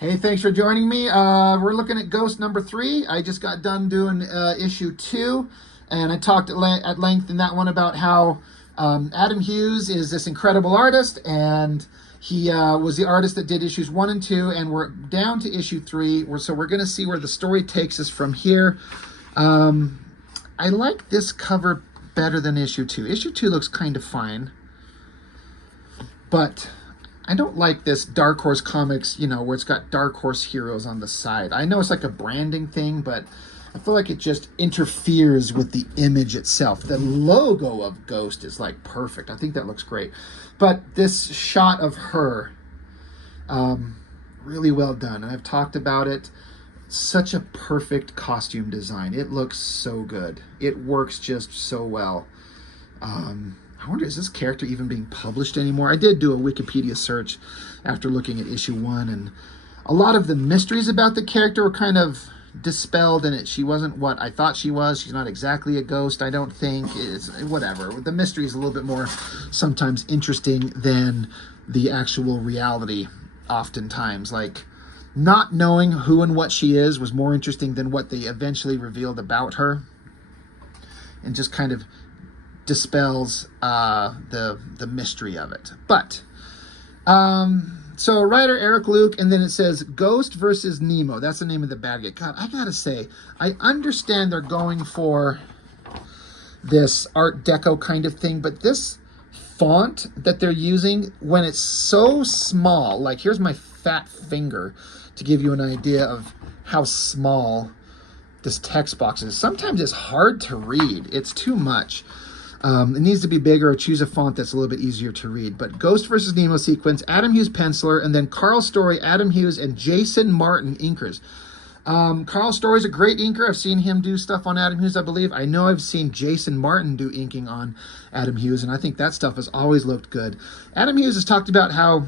Hey, thanks for joining me. We're looking at Ghost number 3. I just got done doing issue 2, and I talked at length in that one about how Adam Hughes is this incredible artist, and he was the artist that did issues 1 and 2, and we're down to issue 3. So we're going to see where the story takes us from here. I like this cover better than issue 2. Issue 2 looks kind of fine, but I don't like this Dark Horse Comics, where it's got Dark Horse heroes on the side. I know it's like a branding thing, but I feel like it just interferes with the image itself. The logo of Ghost is like perfect. I think that looks great. But this shot of her, really well done. And I've talked about it. Such a perfect costume design. It looks so good. It works just so well. I wonder, is this character even being published anymore? I did do a Wikipedia search after looking at issue 1, and a lot of the mysteries about the character were kind of dispelled, and she wasn't what I thought she was. She's not exactly a ghost, I don't think. It's whatever. The mystery is a little bit more sometimes interesting than the actual reality oftentimes. Like, not knowing who and what she is was more interesting than what they eventually revealed about her, and just kind of dispels the mystery of it. But so writer Eric Luke, and then it says Ghost versus Nemo. That's the name of the bad guy. God, I gotta say, I understand they're going for this Art Deco kind of thing, but this font that they're using, when it's so small, like here's my fat finger to give you an idea of how small this text box is. Sometimes it's hard to read. It's too much. It needs to be bigger, or choose a font that's a little bit easier to read. But Ghost versus Nemo sequence, Adam Hughes penciler, and then Carl Story, Adam Hughes, and Jason Martin inkers. Carl Story's a great inker. I've seen him do stuff on Adam Hughes, I believe. I know I've seen Jason Martin do inking on Adam Hughes, and I think that stuff has always looked good. Adam Hughes has talked about how,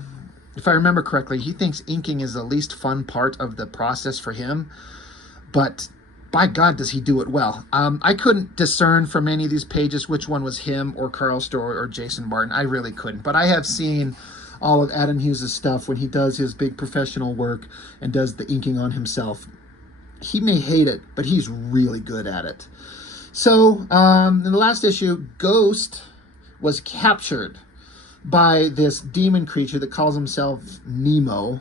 if I remember correctly, he thinks inking is the least fun part of the process for him, but by God, does he do it well. I couldn't discern from any of these pages which one was him or Carl Story or Jason Martin. I really couldn't. But I have seen all of Adam Hughes' stuff when he does his big professional work and does the inking on himself. He may hate it, but he's really good at it. So in the last issue, Ghost was captured by this demon creature that calls himself Nemo.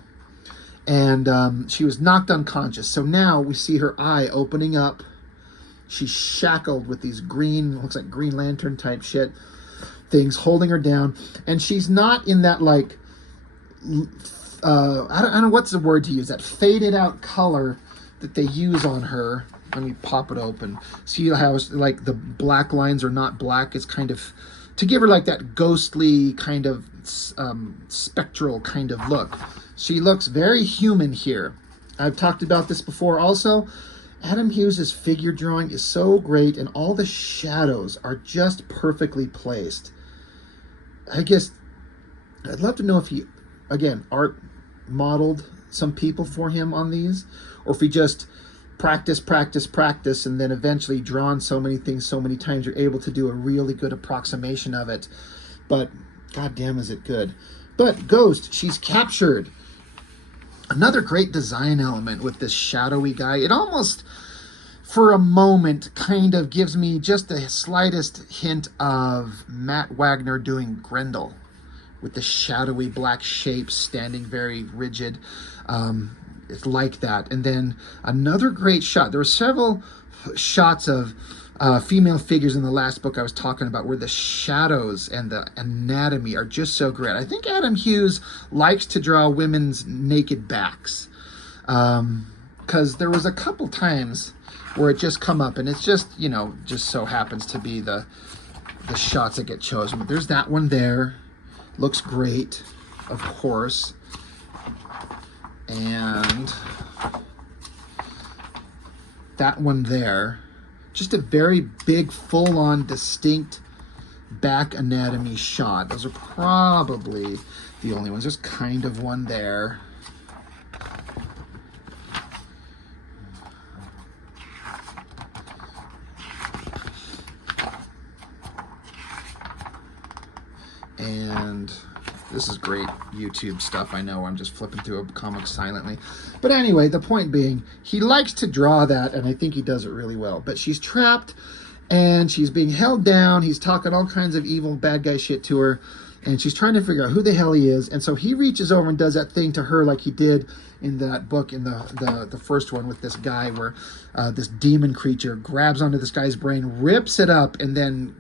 And she was knocked unconscious. So now we see her eye opening up. She's shackled with these green, looks like Green Lantern type shit things holding her down. And she's not in that, like, I don't know what's the word to use, that faded out color that they use on her. Let me pop it open. See how, like, the black lines are not black. It's kind of to give her like that ghostly kind of spectral kind of look. She looks very human here. I've talked about this before also. Adam Hughes' figure drawing is so great, and all the shadows are just perfectly placed. I guess I'd love to know if he, again, art modeled some people for him on these, or if he just practice, and then eventually drawn so many things so many times, you're able to do a really good approximation of it. But goddamn, is it good. But Ghost, she's captured. Another great design element with this shadowy guy. It almost, for a moment, kind of gives me just the slightest hint of Matt Wagner doing Grendel, with the shadowy black shapes standing very rigid. It's like that. And then another great shot. There were several shots of female figures in the last book I was talking about where the shadows and the anatomy are just so great. I think Adam Hughes likes to draw women's naked backs, because there was a couple times where it just come up, and it's just, just so happens to be the shots that get chosen. But there's that one there. Looks great, of course. And that one there. Just a very big, full-on, distinct back anatomy shot. Those are probably the only ones. There's kind of one there. And This is great YouTube stuff. I know I'm just flipping through a comic silently. But anyway, the point being, he likes to draw that, and I think he does it really well. But she's trapped, and she's being held down. He's talking all kinds of evil, bad guy shit to her, and she's trying to figure out who the hell he is. And so he reaches over and does that thing to her like he did in that book, in the first one with this guy, where this demon creature grabs onto this guy's brain, rips it up, and then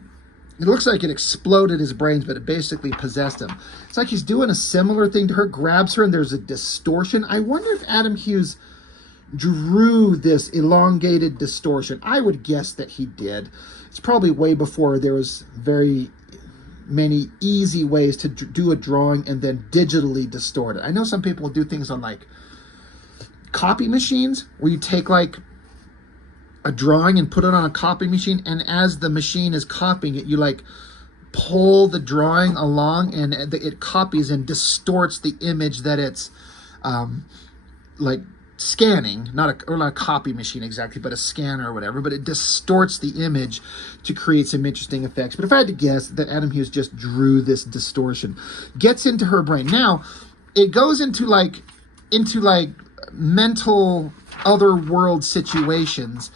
it looks like it exploded his brains, but it basically possessed him. It's like he's doing a similar thing to her, grabs her, and there's a distortion. I wonder if Adam Hughes drew this elongated distortion. I would guess that he did. It's probably way before there was very many easy ways to do a drawing and then digitally distort it. I know some people do things on like copy machines where you take like a drawing and put it on a copy machine, and as the machine is copying it, you like pull the drawing along, and it copies and distorts the image that it's like scanning, not a copy machine exactly, but a scanner or whatever, but it distorts the image to create some interesting effects. But if I had to guess, that Adam Hughes just drew this distortion, gets into her brain. Now it goes into like mental other world situations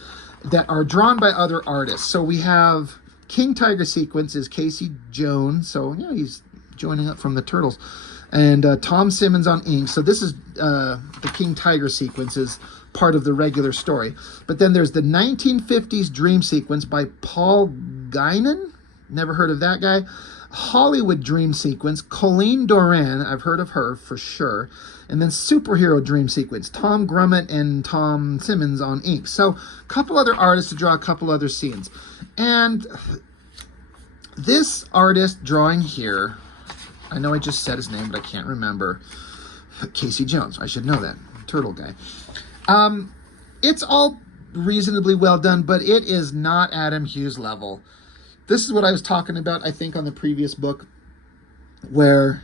that are drawn by other artists. So we have King Tiger sequence is Casey Jones, so yeah, he's joining up from the Turtles, and Tom Simmons on ink. So this is the King Tiger sequence is part of the regular story. But then there's the 1950s dream sequence by Paul Guinan, never heard of that guy. Hollywood dream sequence, Colleen Doran, I've heard of her for sure. And then superhero dream sequence, Tom Grummett and Tom Simmons on ink. So a couple other artists to draw a couple other scenes. And this artist drawing here, I know I just said his name, but I can't remember. Casey Jones, I should know that, turtle guy. It's all reasonably well done, but it is not Adam Hughes level. This is what I was talking about, I think, on the previous book, where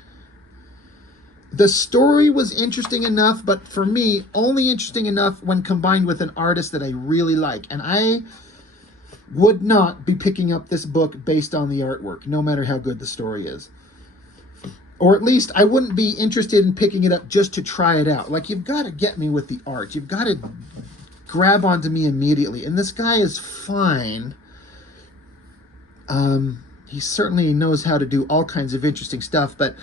the story was interesting enough, but for me, only interesting enough when combined with an artist that I really like. And I would not be picking up this book based on the artwork, no matter how good the story is. Or at least I wouldn't be interested in picking it up just to try it out. Like, you've got to get me with the art. You've got to grab onto me immediately. And this guy is fine. He certainly knows how to do all kinds of interesting stuff, but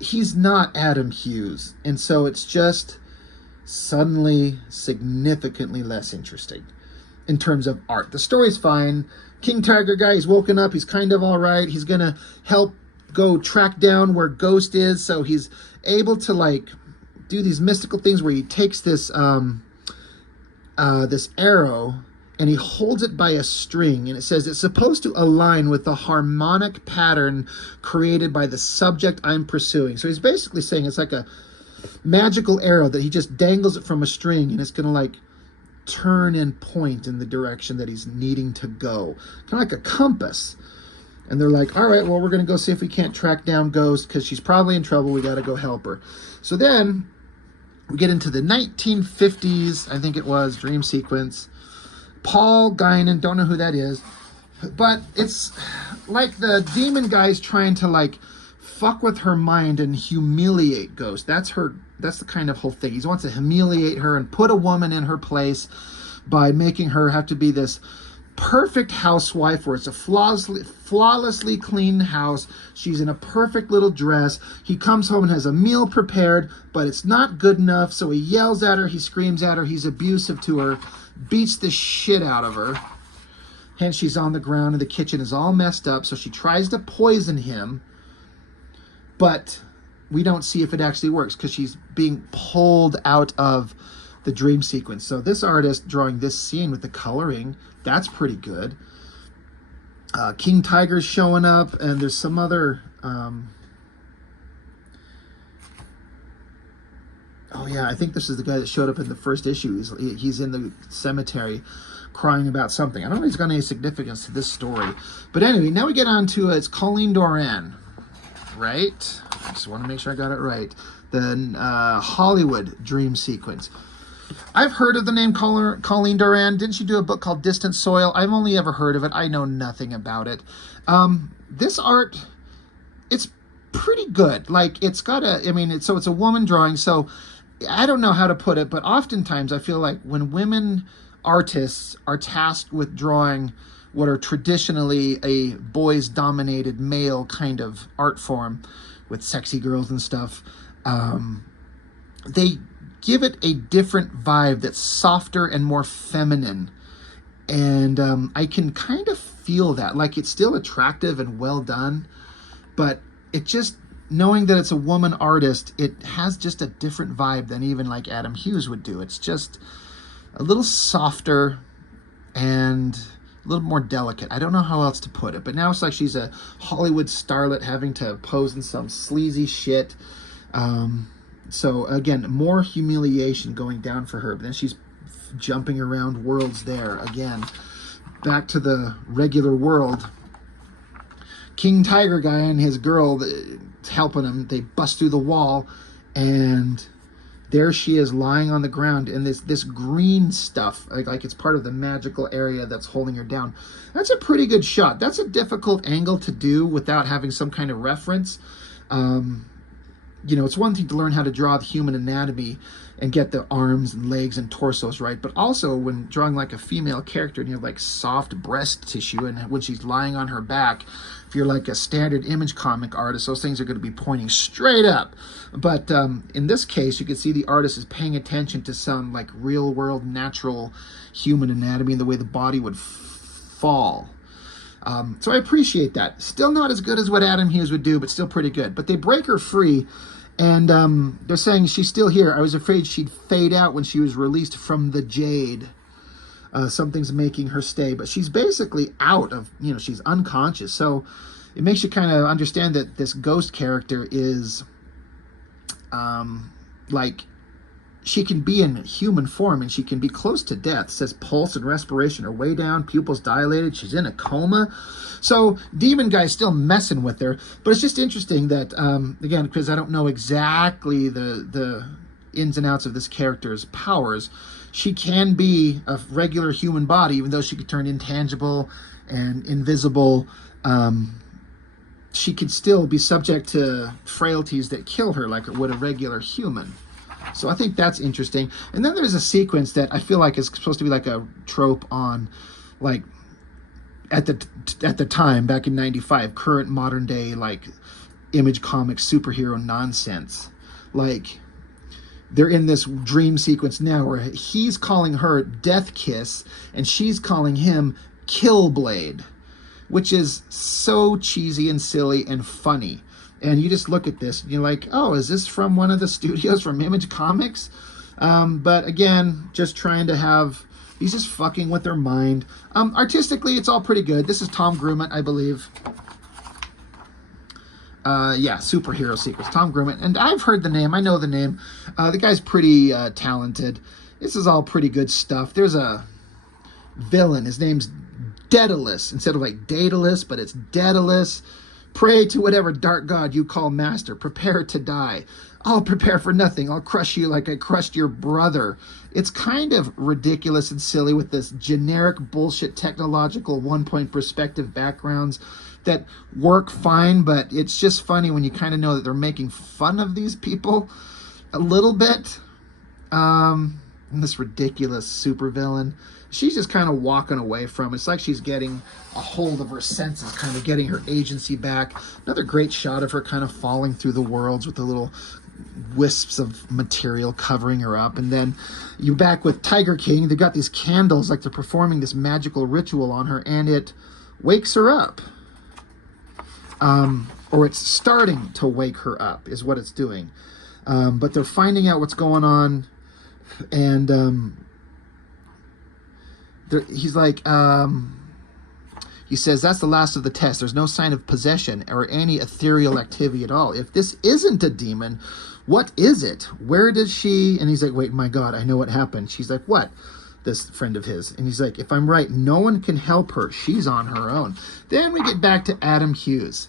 he's not Adam Hughes. And so it's just suddenly significantly less interesting in terms of art. The story's fine. King Tiger guy, he's woken up. He's kind of all right. He's going to help go track down where Ghost is. So he's able to like do these mystical things where he takes this, this arrow, and he holds it by a string, and it says it's supposed to align with the harmonic pattern created by the subject I'm pursuing. So he's basically saying it's like a magical arrow that he just dangles it from a string, and it's going to like turn and point in the direction that he's needing to go. Kind of like a compass. And they're like, all right, well, we're going to go see if we can't track down Ghost because she's probably in trouble. We got to go help her. So then we get into the 1950s, I think it was, dream sequence. Paul Guinan, don't know who that is, but it's like the demon guy's trying to like fuck with her mind and humiliate Ghost. That's the kind of whole thing. He wants to humiliate her and put a woman in her place by making her have to be this perfect housewife where it's a flawlessly clean house. She's in a perfect little dress. He comes home and has a meal prepared, but it's not good enough, so he yells at her, he screams at her, he's abusive to her, beats the shit out of her. Hence, she's on the ground and the kitchen is all messed up, so she tries to poison him, but we don't see if it actually works because she's being pulled out of the dream sequence. So this artist drawing this scene with the coloring, that's pretty good. King Tiger's showing up, and there's some other... oh yeah, I think this is the guy that showed up in the first issue. He's in the cemetery crying about something. I don't know if he's got any significance to this story. But anyway, now we get on to it's Colleen Doran, right? I just want to make sure I got it right. The Hollywood dream sequence. I've heard of the name Colleen Doran. Didn't she do a book called Distant Soil? I've only ever heard of it. I know nothing about it. This art, it's pretty good. Like, it's got a, I mean, so it's a woman drawing, so I don't know how to put it, but oftentimes I feel like when women artists are tasked with drawing what are traditionally a boys-dominated male kind of art form with sexy girls and stuff, they give it a different vibe that's softer and more feminine. And I can kind of feel that. Like, it's still attractive and well done, but it just, knowing that it's a woman artist, it has just a different vibe than even like Adam Hughes would do. It's just a little softer and a little more delicate. I don't know how else to put it, but now it's like she's a Hollywood starlet having to pose in some sleazy shit. So again, more humiliation going down for her, but then she's jumping around worlds there. Again, back to the regular world. King Tiger guy and his girl helping him, they bust through the wall, and there she is lying on the ground in this green stuff, like it's part of the magical area that's holding her down. That's a pretty good shot. That's a difficult angle to do without having some kind of reference. You know, it's one thing to learn how to draw the human anatomy and get the arms and legs and torsos right, but also when drawing like a female character and you have like soft breast tissue, and when she's lying on her back, if you're like a standard image comic artist, those things are going to be pointing straight up. But in this case, you can see the artist is paying attention to some like real world natural human anatomy and the way the body would fall. So I appreciate that. Still not as good as what Adam Hughes would do, but still pretty good. But they break her free, and they're saying she's still here. I was afraid she'd fade out when she was released from the Jade. Something's making her stay, but she's basically out of, you know, she's unconscious. So it makes you kind of understand that this ghost character is like, she can be in human form and she can be close to death. It says pulse and respiration are way down, pupils dilated, she's in a coma. So Demon Guy's still messing with her, but it's just interesting that, again, because I don't know exactly the ins and outs of this character's powers, she can be a regular human body, even though she could turn intangible and invisible. She could still be subject to frailties that kill her like it would a regular human. So I think that's interesting. And then there's a sequence that I feel like is supposed to be like a trope on, like, at the time, back in 95, current modern day, like, image comic superhero nonsense. Like, they're in this dream sequence now where he's calling her Death Kiss and she's calling him Killblade, which is so cheesy and silly and funny. And you just look at this and you're like, oh, is this from one of the studios from Image Comics? But again, just trying to have, he's just fucking with their mind. Artistically, it's all pretty good. This is Tom Grummett, I believe. Yeah, superhero sequence, Tom Grummett. And I've heard the name, I know the name. The guy's pretty talented. This is all pretty good stuff. There's a villain, his name's Daedalus, instead of like Daedalus, but it's Daedalus. Pray to whatever dark god you call master. Prepare to die. I'll prepare for nothing. I'll crush you like I crushed your brother. It's kind of ridiculous and silly with this generic bullshit technological one-point perspective backgrounds that work fine, but it's just funny when you kind of know that they're making fun of these people a little bit. And this ridiculous supervillain, she's just kind of walking away from it. It's like she's getting a hold of her senses, kind of getting her agency back. Another great shot of her kind of falling through the worlds with the little wisps of material covering her up. And then you're back with Tiger King. They've got these candles, like they're performing this magical ritual on her, and it wakes her up. Or it's starting to wake her up is what it's doing. But they're finding out what's going on, and he's like, he says, that's the last of the test. There's no sign of possession or any ethereal activity at all. If this isn't a demon, what is it? Where did she? And he's like, wait, my God, I know what happened. She's like, what? This friend of his. And he's like, if I'm right, no one can help her. She's on her own. Then we get back to Adam Hughes.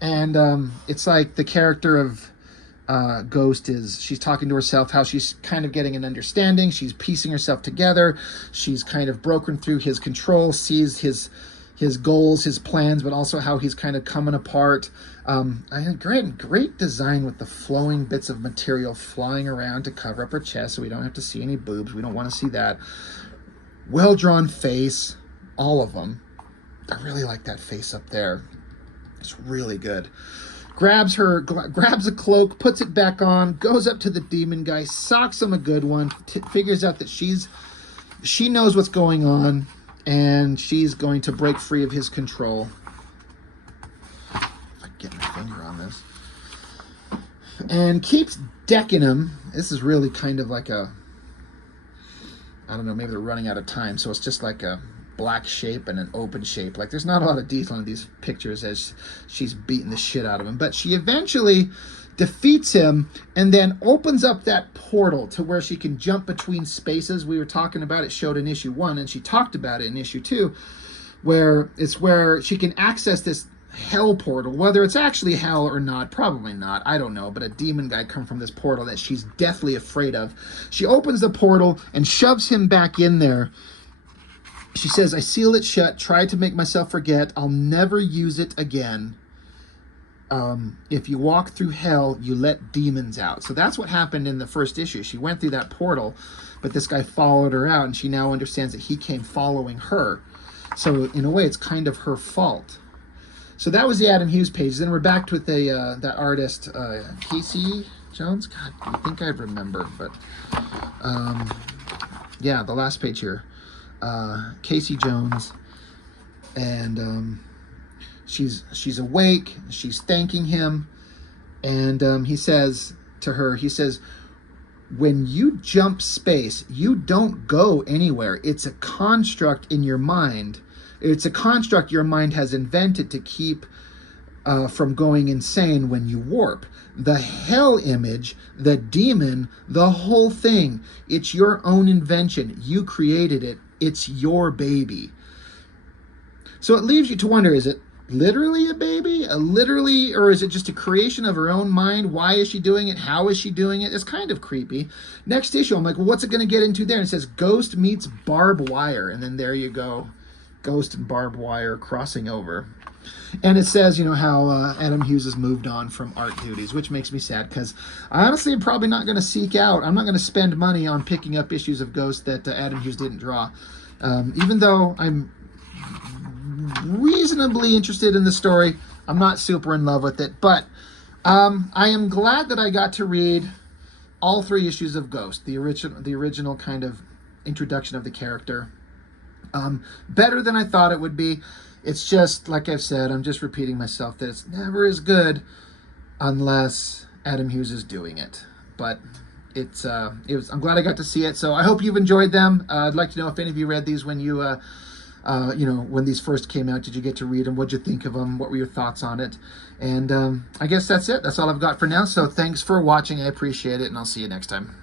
And it's like the character of Ghost is, she's talking to herself, how she's kind of getting an understanding. She's piecing herself together. She's kind of broken through his control, sees his his goals, his plans, but also how he's kind of coming apart. Great design with the flowing bits of material flying around to cover up her chest so we don't have to see any boobs. We don't want to see that. Well-drawn face, all of them. I really like that face up there. It's really good. Grabs a cloak, puts it back on, goes up to the demon guy, socks him a good one, figures out that she knows what's going on, and she's going to break free of his control. If I can get my finger on this. And keeps decking him. This is really kind of like a, I don't know, maybe they're running out of time, so it's just like a black shape and an open shape. Like, there's not a lot of detail in these pictures as she's beating the shit out of him. But she eventually defeats him and then opens up that portal to where she can jump between spaces. We were talking about it, showed in issue 1, and she talked about it in issue 2, where she can access this hell portal. Whether it's actually hell or not, probably not, I don't know, but a demon guy come from this portal that she's deathly afraid of. She opens the portal and shoves him back in there. She says, I seal it shut, try to make myself forget, I'll never use it again. If you walk through hell, you let demons out. So that's what happened in the first issue. She went through that portal, but this guy followed her out, and she now understands that he came following her. So in a way, it's kind of her fault. So that was the Adam Hughes page. Then we're back with that artist, Casey Jones. God, I think I remember, but yeah, the last page here. Casey Jones, and she's awake, she's thanking him, and he says to her, when you jump space, you don't go anywhere. It's a construct in your mind. It's a construct your mind has invented to keep from going insane when you warp. The hell image, the demon, the whole thing, it's your own invention. You created it. It's your baby. So it leaves you to wonder, is it literally a baby? Or is it just a creation of her own mind? Why is she doing it? How is she doing it? It's kind of creepy. Next issue, I'm like, well, what's it going to get into there? And it says Ghost meets barbed wire. And then there you go. Ghost and barbed wire crossing over. And it says, how Adam Hughes has moved on from art duties, which makes me sad because I honestly am probably not going to seek out. I'm not going to spend money on picking up issues of Ghost that Adam Hughes didn't draw. Even though I'm reasonably interested in the story, I'm not super in love with it. But I am glad that I got to read all 3 issues of Ghost, the original kind of introduction of the character. Better than I thought it would be. It's just, like I've said, I'm just repeating myself, that it's never as good unless Adam Hughes is doing it. But I'm glad I got to see it. So I hope you've enjoyed them. I'd like to know if any of you read these when when these first came out. Did you get to read them? What'd you think of them? What were your thoughts on it? And I guess that's it. That's all I've got for now. So thanks for watching. I appreciate it, and I'll see you next time.